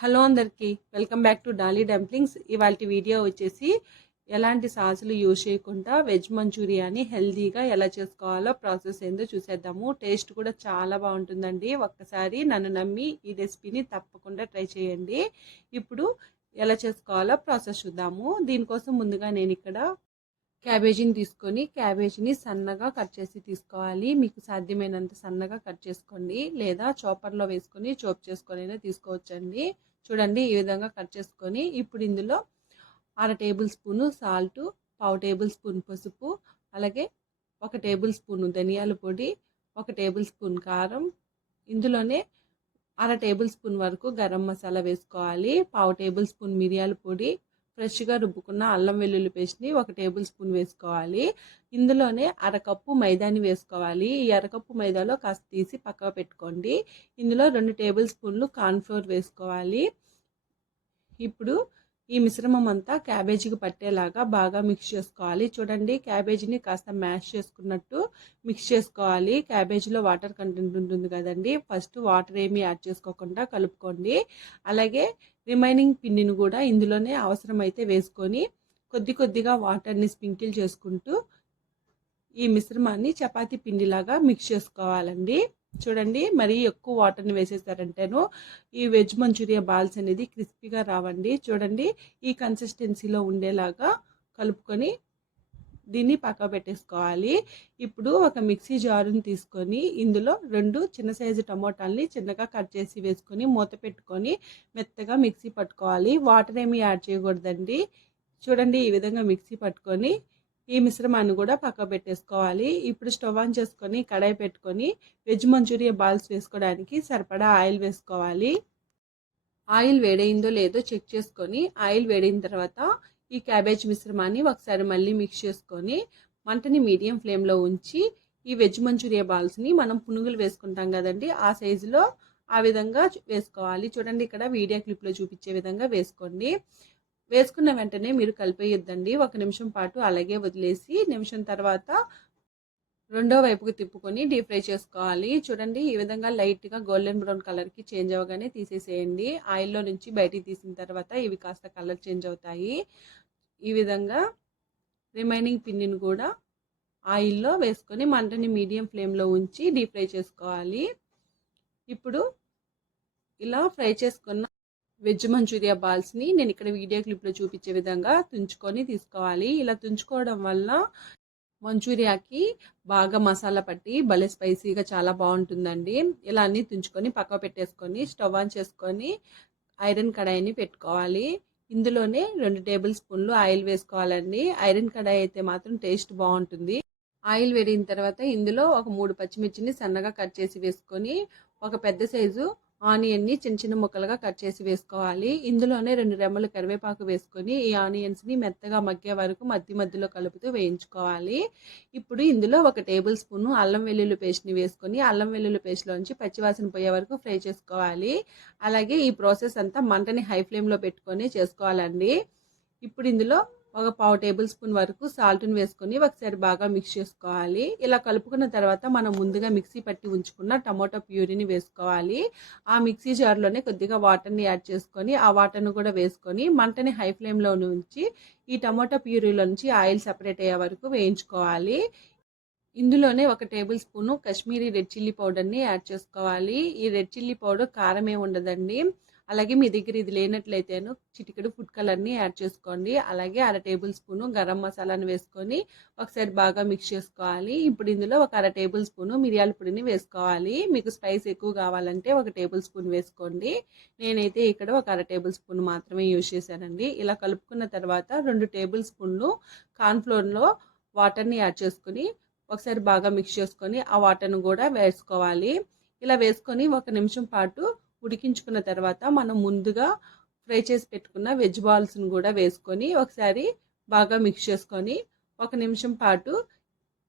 Hello అందరికీ welcome back to Dolly dumplings. ఇవాల్టి video వచ్చేసి ఎలాంటి సాసులు యూజ్ చేయకుండా వెజ్ మంచూరియాని హెల్తీగా ఎలా చేసుకోవాలో ప్రాసెస్ ఏందో చూసేద్దాము. టేస్ట్ కూడా చాలా బాగుంటుందండి. ఒక్కసారి నన్ను నమ్మి ఈ రెసిపీని తప్పకుండా ట్రై చేయండి. ఇప్పుడు ఎలా చేసుకోవాలో ప్రాసెస్ చూద్దాము. దీనికోసం ముందుగా నేను ఇక్కడ క్యాబేజీని తీసుకొని క్యాబేజీని సన్నగా కట్ చేసి తీసుకోవాలి. మీకు సాధ్యమైనంత సన్నగా కట్ చేసుకోండి, లేదా చాపర్లో వేసుకొని చాప్ చేసుకొని అయినా తీసుకోవచ్చండి. చూడండి, ఈ విధంగా కట్ చేసుకొని ఇప్పుడు ఇందులో 1/2 table spoon salt, 1/2 table spoon పసుపు, అలాగే 1 టేబుల్ స్పూన్ ధనియాల పొడి, 1 టేబుల్ స్పూన్ కారం, ఇందులోనే 1/2 టేబుల్ స్పూన్ వరకు గరం మసాలా వేసుకోవాలి. 1/2 టేబుల్ స్పూన్ మిరియాల పొడి, ఫ్రెష్గా రుబ్బుకున్న అల్లం వెల్లుల్లి పేస్ట్ని 1 టేబుల్ స్పూన్ వేసుకోవాలి. ఇందులోనే 1/2 కప్పు మైదాని వేసుకోవాలి. ఈ 1/2 కప్పు మైదాలో కాస్త తీసి పక్కకు పెట్టుకోండి. ఇందులో 2 టేబుల్ స్పూన్లు కార్న్ఫ్లోర్ వేసుకోవాలి. ఇప్పుడు ఈ మిశ్రమం అంతా క్యాబేజీకి పట్టేలాగా బాగా మిక్స్ చేసుకోవాలి. చూడండి, క్యాబేజీని కాస్త మ్యాష్ చేసుకున్నట్టు మిక్స్ చేసుకోవాలి. క్యాబేజీలో వాటర్ కంటెంట్ ఉంటుంది కదండి, ఫస్ట్ వాటర్ ఏమీ యాడ్ చేసుకోకుండా కలుపుకోండి. అలాగే రిమైనింగ్ పిండిని కూడా ఇందులోనే అవసరమైతే వేసుకొని కొద్దిగా వాటర్ని స్ప్రింకిల్ చేసుకుంటూ ఈ మిశ్రమాన్ని చపాతీ పిండిలాగా మిక్స్ చేసుకోవాలండి. చూడండి, మరీ ఎక్కువ వాటర్ని వేసేసారంటేను ఈ వెజ్ మంచూరియా బాల్స్ అనేది క్రిస్పీగా రావండి. చూడండి, ఈ కన్సిస్టెన్సీలో ఉండేలాగా కలుపుకొని దీన్ని పక్క పెట్టేసుకోవాలి. ఇప్పుడు ఒక మిక్సీ జారుని తీసుకొని ఇందులో 2 చిన్న సైజు టమోటాల్ని చిన్నగా కట్ చేసి వేసుకొని మూత పెట్టుకొని మెత్తగా మిక్సీ పట్టుకోవాలి. వాటర్ ఏమీ యాడ్ చేయకూడదండి. చూడండి, ఈ విధంగా మిక్సీ పట్టుకొని ఈ మిశ్రమాన్ని కూడా పక్క పెట్టేసుకోవాలి. ఇప్పుడు స్టవ్ ఆన్ చేసుకొని కడాయి పెట్టుకొని వెజ్ మంచూరియా బాల్స్ వేసుకోవడానికి సరిపడా ఆయిల్ వేసుకోవాలి. ఆయిల్ వేడైందో లేదో చెక్ చేసుకొని ఆయిల్ వేడైన తర్వాత ఈ క్యాబేజ్ మిశ్రమాన్ని ఒకసారి మళ్ళీ మిక్స్ చేసుకొని మంటని మీడియం ఫ్లేమ్లో ఉంచి ఈ వెజ్ మంచూరియా బాల్స్ని మనం పునుగులు వేసుకుంటాం కదండి, ఆ సైజులో ఆ విధంగా వేసుకోవాలి. చూడండి, ఇక్కడ వీడియో క్లిప్లో చూపించే విధంగా వేసుకోండి. వేసుకున్న వెంటనే మీరు కలిపేయొద్దండి. 1 నిమిషం పాటు అలాగే వదిలేసి నిమిషం తర్వాత రెండో వైపుకి తిప్పుకొని డీప్ ఫ్రై చేసుకోవాలి. చూడండి, ఈ విధంగా లైట్గా గోల్డెన్ బ్రౌన్ కలర్కి చేంజ్ అవ్వగానే తీసేసేయండి. ఆయిల్లో నుంచి బయటికి తీసిన తర్వాత ఇవి కాస్త కలర్ చేంజ్ అవుతాయి. ఈ విధంగా రిమైనింగ్ పిండిని కూడా ఆయిల్లో వేసుకొని మంటని మీడియం ఫ్లేమ్లో ఉంచి డీప్ ఫ్రై చేసుకోవాలి. ఇప్పుడు ఇలా ఫ్రై చేసుకున్న వెజ్ మంచూరియా బాల్స్ని నేను ఇక్కడ వీడియో క్లిప్లో చూపించే విధంగా తుంచుకొని తీసుకోవాలి. ఇలా తుంచుకోవడం వల్ల మంచూరియాకి బాగా మసాలా పట్టి భలే స్పైసీగా చాలా బాగుంటుందండి. ఇలా అన్నీ తుంచుకొని పక్క పెట్టేసుకొని స్టవ్ ఆన్ చేసుకొని ఐరన్ కడాయిని పెట్టుకోవాలి. ఇందులోనే 2 టేబుల్ స్పూన్లు ఆయిల్ వేసుకోవాలండి. ఐరన్ కడాయి అయితే మాత్రం టేస్ట్ బాగుంటుంది. ఆయిల్ వేడిన తర్వాత ఇందులో ఒక 3 పచ్చిమిర్చిని సన్నగా కట్ చేసి వేసుకొని ఒక పెద్ద సైజు ఆనియన్ని చిన్న ముక్కలుగా కట్ చేసి వేసుకోవాలి. ఇందులోనే 2 రెమ్మలు కరివేపాకు వేసుకొని ఈ ఆనియన్స్ని మెత్తగా మగ్గే వరకు మధ్యలో కలుపుతూ వేయించుకోవాలి. ఇప్పుడు ఇందులో 1 టేబుల్ స్పూన్ అల్లం వెల్లుల్లి పేస్ట్ని వేసుకొని అల్లం వెల్లుల్లి పేస్ట్లోంచి పచ్చివాసన పోయే వరకు ఫ్రై చేసుకోవాలి. అలాగే ఈ ప్రాసెస్ అంతా మంటని హై ఫ్లేమ్లో పెట్టుకొని చేసుకోవాలండి. ఇప్పుడు ఇందులో ఒక 1/2 టేబుల్ స్పూన్ వరకు సాల్ట్ని వేసుకొని ఒకసారి బాగా మిక్స్ చేసుకోవాలి. ఇలా కలుపుకున్న తర్వాత మనం ముందుగా మిక్సీ పట్టి ఉంచుకున్న టమాటో ప్యూరీని వేసుకోవాలి. ఆ మిక్సీ జార్లోనే కొద్దిగా వాటర్ని యాడ్ చేసుకొని ఆ వాటర్ను కూడా వేసుకొని మంటని హై ఫ్లేమ్లో ఉంచి ఈ టమాటో ప్యూరీలో నుంచి ఆయిల్ సపరేట్ అయ్యే వరకు వేయించుకోవాలి. ఇందులోనే 1 table spoon Kashmiri red chilli పౌడర్ని యాడ్ చేసుకోవాలి. ఈ రెడ్ చిల్లీ పౌడర్ కారం ఏమి ఉండదండి. అలాగే మీ దగ్గర ఇది లేనట్లయితేను చిటికెడు ఫుడ్ కలర్ని యాడ్ చేసుకోండి. అలాగే 1/2 టేబుల్ స్పూను గరం మసాలాను వేసుకొని ఒకసారి బాగా మిక్స్ చేసుకోవాలి. ఇప్పుడు ఇందులో ఒక 1/2 టేబుల్ స్పూను మిరియాల పొడిని వేసుకోవాలి. మీకు స్పైస్ ఎక్కువ కావాలంటే 1 టేబుల్ స్పూన్ వేసుకోండి. నేనైతే ఇక్కడ ఒక 1/2 టేబుల్ స్పూన్ మాత్రమే యూజ్ చేశానండి. ఇలా కలుపుకున్న తర్వాత 2 టేబుల్ స్పూన్లు కార్న్ఫ్లోర్లో వాటర్ని యాడ్ చేసుకుని ఒకసారి బాగా మిక్స్ చేసుకొని ఆ వాటర్ను కూడా వేసుకోవాలి. ఇలా వేసుకొని 1 నిమిషం పాటు ఉడికించుకున్న తర్వాత మనం ముందుగా ఫ్రై చేసి పెట్టుకున్న వెజ్ బాల్స్ని కూడా వేసుకొని ఒకసారి బాగా మిక్స్ చేసుకొని 1 నిమిషం పాటు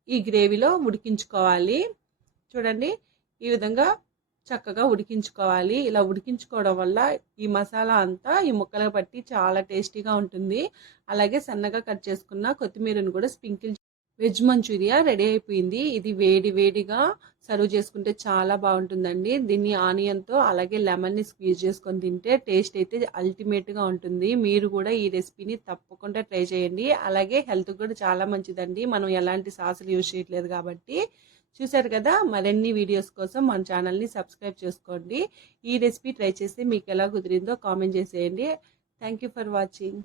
ఈ గ్రేవీలో ఉడికించుకోవాలి. చూడండి, ఈ విధంగా చక్కగా ఉడికించుకోవాలి. ఇలా ఉడికించుకోవడం వల్ల ఈ మసాలా అంతా ఈ ముక్కలకు పట్టి చాలా టేస్టీగా ఉంటుంది. అలాగే సన్నగా కట్ చేసుకున్న కొత్తిమీరను కూడా స్ప్రింకిల్ వెజ్ మంచూరియా రెడీ అయిపోయింది. ఇది వేడిగా సర్వ్ చేసుకుంటే చాలా బాగుంటుందండి. దీన్ని ఆనియన్తో అలాగే లెమన్ని స్క్వీజ్ చేసుకొని తింటే టేస్ట్ అయితే అల్టిమేట్గా ఉంటుంది. మీరు కూడా ఈ రెసిపీని తప్పకుండా ట్రై చేయండి. అలాగే హెల్త్ కూడా చాలా మంచిదండి. మనం ఎలాంటి సాసులు యూజ్ చేయట్లేదు కాబట్టి. చూశారు కదా, మరిన్ని వీడియోస్ కోసం మన ఛానల్ని సబ్స్క్రైబ్ చేసుకోండి. ఈ రెసిపీ ట్రై చేసి మీకు ఎలా కుదిరిందో కామెంట్ చేసేయండి. Thank you for watching.